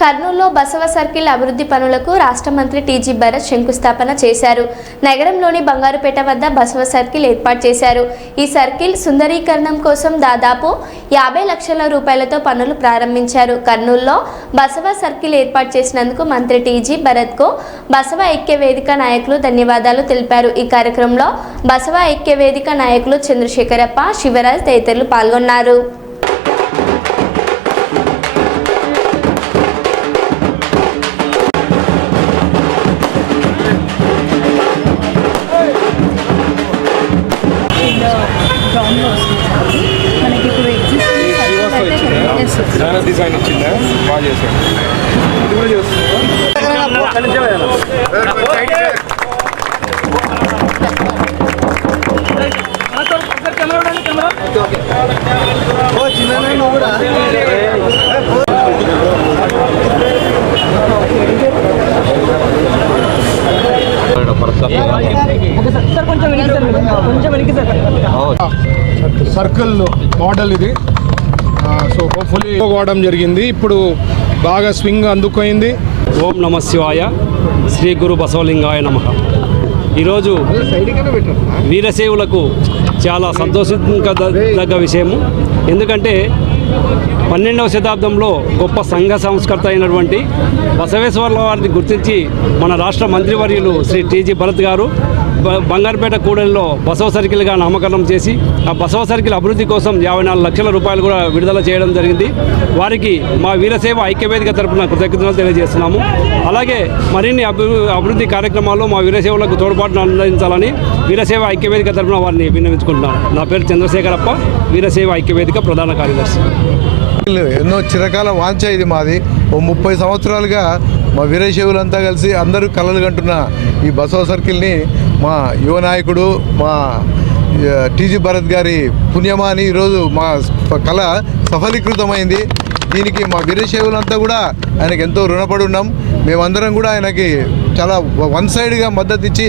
కర్నూలులో బసవ సర్కిల్ అభివృద్ధి పనులకు రాష్ట్ర మంత్రి టీజీ భరత్ శంకుస్థాపన చేశారు. నగరంలోని బంగారుపేట వద్ద బసవ సర్కిల్ ఏర్పాటు చేశారు. ఈ సర్కిల్ సుందరీకరణం కోసం దాదాపు యాభై లక్షల రూపాయలతో పనులు ప్రారంభించారు. కర్నూలులో బసవ సర్కిల్ ఏర్పాటు చేసినందుకు మంత్రి టీజీ భరత్కు బసవ ఐక్య వేదిక నాయకులు ధన్యవాదాలు తెలిపారు. ఈ కార్యక్రమంలో బసవ ఐక్య వేదిక నాయకులు చంద్రశేఖరప్ప శివరాజ్ తదితరులు పాల్గొన్నారు. చాలా డిజైన్ ఇచ్చిందా? బాగా చేశాడు. ఇది కూడా సర్కిల్ మోడల్ ఇది. సో హోప్ఫుల్లీ వాడడం జరిగింది. ఇప్పుడు బాగా స్వింగ్ అందుకోయింది ఓం నమ శివాయ. శ్రీ గురు బసవలింగాయ నమ. ఈరోజు వీరసేవులకు చాలా సంతోషించదగ్గ విషయము. ఎందుకంటే పన్నెండవ శతాబ్దంలో గొప్ప సంఘ సంస్కర్త అయినటువంటి బసవేశ్వరుల వారిని గుర్తించి మన రాష్ట్ర మంత్రివర్యులు శ్రీ టీజీ భరత్ గారు బంగారుపేట కూడలిలో బసవ సర్కిల్గా నామకరణం చేసి ఆ బసవ సర్కిల్ అభివృద్ధి కోసం యాభై నాలుగు లక్షల రూపాయలు కూడా విడుదల చేయడం జరిగింది. వారికి మా వీరసేవ ఐక్యవేదిక తరపున కృతజ్ఞతలు తెలియజేస్తున్నాము. అలాగే మరిన్ని అభివృద్ధి కార్యక్రమాల్లో మా వీరసేవలకు తోడ్పాటును అందించాలని వీరసేవ ఐక్యవేదిక తరపున వారిని విన్నవించుకుంటున్నాను. నా పేరు చంద్రశేఖరప్ప వీరసేవ ఐక్యవేదిక ప్రధాన కార్యదర్శి. ఎన్నో చిరకాల వాంఛ ఇది మాది. ఓ ముప్పై సంవత్సరాలుగా మా వీరశైవులంతా కలిసి అందరూ కలలు కంటున్న ఈ బసవ సర్కిల్ని మా యువ నాయకుడు మా టీజీ భరత్ గారి పుణ్యమా అని ఈరోజు మా కళ సఫలీకృతమైంది. దీనికి మా వీరశైవులంతా కూడా ఆయనకి ఎంతో రుణపడి ఉన్నాం. మేమందరం కూడా ఆయనకి చాలా వన్ సైడ్గా మద్దతు ఇచ్చి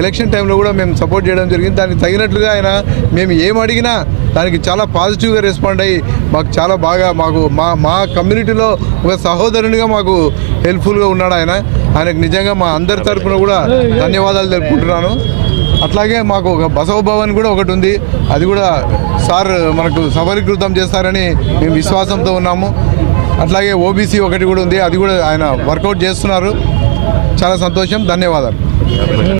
ఎలక్షన్ టైంలో కూడా మేము సపోర్ట్ చేయడం జరిగింది. దానికి తగినట్లుగా ఆయన మేము ఏం అడిగినా దానికి చాలా పాజిటివ్గా రెస్పాండ్ అయ్యి మాకు చాలా బాగా మాకు మా మా కమ్యూనిటీలో ఒక సహోదరునిగా మాకు హెల్ప్ఫుల్గా ఉన్నాడు ఆయన. ఆయనకు నిజంగా మా అందరి తరపున కూడా ధన్యవాదాలు తెలుపుకుంటున్నాను. అట్లాగే మాకు ఒక బసవ భవన్ కూడా ఒకటి ఉంది. అది కూడా సార్ మనకు సఫలీకృతం చేస్తారని మేము విశ్వాసంతో ఉన్నాము. అట్లాగే ఓబీసీ ఒకటి కూడా ఉంది. అది కూడా ఆయన వర్కౌట్ చేస్తున్నారు. చాలా సంతోషం. ధన్యవాదాలు.